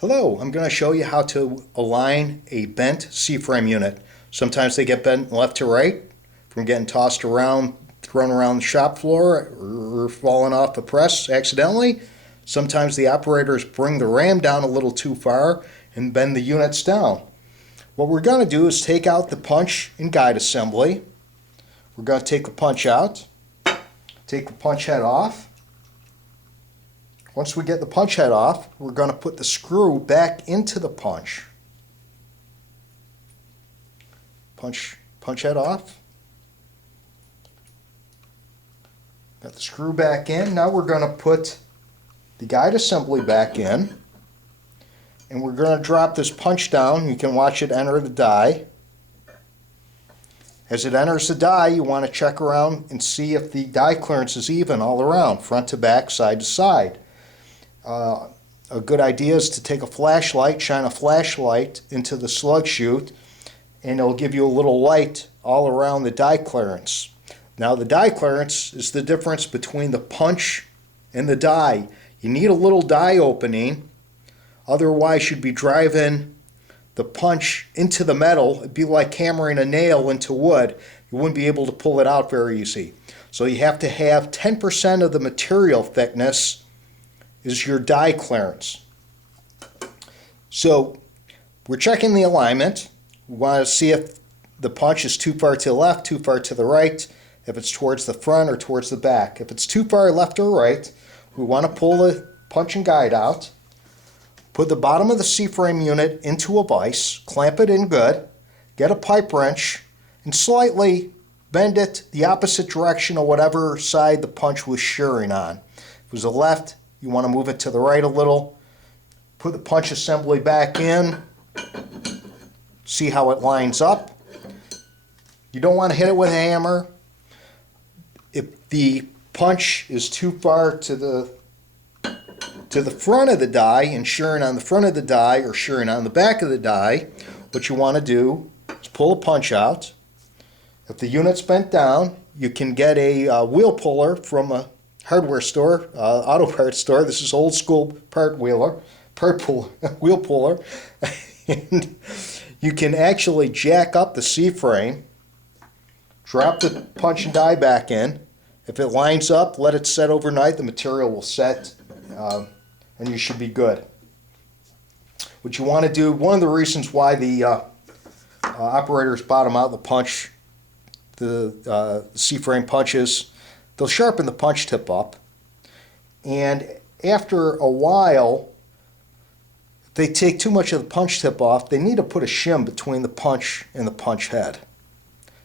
Hello, I'm going to show you how to align a bent C-frame unit. Sometimes they get bent left to right from getting tossed around, thrown around the shop floor, or falling off the press accidentally. Sometimes the operators bring the ram down a little too far and bend the units down. What we're going to do is take out the punch and guide assembly. We're going to take the punch out, take the punch head off. Once we get the punch head off, we're going to put the screw back into the punch. Punch head off. Got the screw back in. Now we're going to put the guide assembly back in. And we're going to drop this punch down. You can watch it enter the die. As it enters the die, you want to check around and see if the die clearance is even all around, front to back, side to side. A good idea is to take a flashlight, shine a flashlight into the slug chute, and it'll give you a little light all around the die clearance. Now the die clearance is the difference between the punch and the die. You need a little die opening, otherwise you'd be driving the punch into the metal. It'd be like hammering a nail into wood. You wouldn't be able to pull it out very easy. So you have to have 10% of the material thickness is your die clearance. So we're checking the alignment. We want to see if the punch is too far to the left, too far to the right, if it's towards the front or towards the back. If it's too far left or right, we want to pull the punch and guide out, put the bottom of the C-frame unit into a vise, clamp it in good, get a pipe wrench, and slightly bend it the opposite direction of whatever side the punch was shearing on. If it was the left, you want to move it to the right a little, put the punch assembly back in, see how it lines up. You don't want to hit it with a hammer. If the punch is too far to the front of the die and shearing on the front of the die or shearing on the back of the die, what you want to do is pull a punch out. If the unit's bent down, you can get a wheel puller from a hardware store, auto parts store. This is old school wheel puller. And you can actually jack up the C-frame, drop the punch and die back in. If it lines up, let it set overnight. The material will set, and you should be good. What you want to do, one of the reasons why the operators bottom out the punch, the C-frame punches, they'll sharpen the punch tip up, and after a while, if they take too much of the punch tip off, they need to put a shim between the punch and the punch head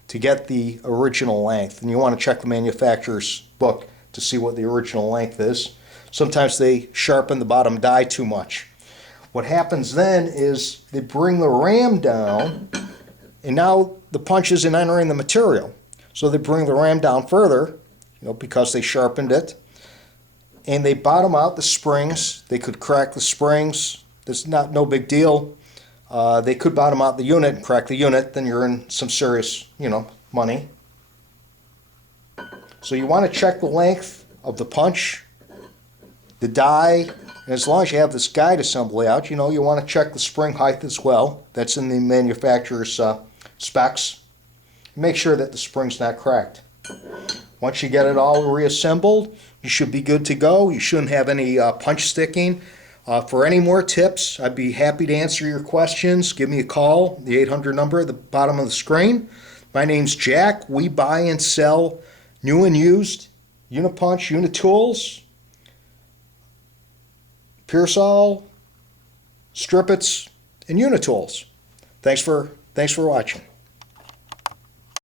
to get the original length. And you want to check the manufacturer's book to see what the original length is. Sometimes they sharpen the bottom die too much. What happens then is they bring the ram down, and now the punch isn't entering the material. So they bring the ram down further, because they sharpened it, and they bottom out the springs. They could crack the springs. That's no big deal. They could bottom out the unit and crack the unit. Then you're in some serious, money. So you want to check the length of the punch, the die, and as long as you have this guide assembly out, you want to check the spring height as well. That's in the manufacturer's specs. Make sure that the spring's not cracked. Once you get it all reassembled, you should be good to go. You shouldn't have any punch sticking. For any more tips, I'd be happy to answer your questions. Give me a call, the 800 number at the bottom of the screen. My name's Jack. We buy and sell new and used Unipunch Unittools, Pearsall, Strippets, and Unitools. Thanks for watching.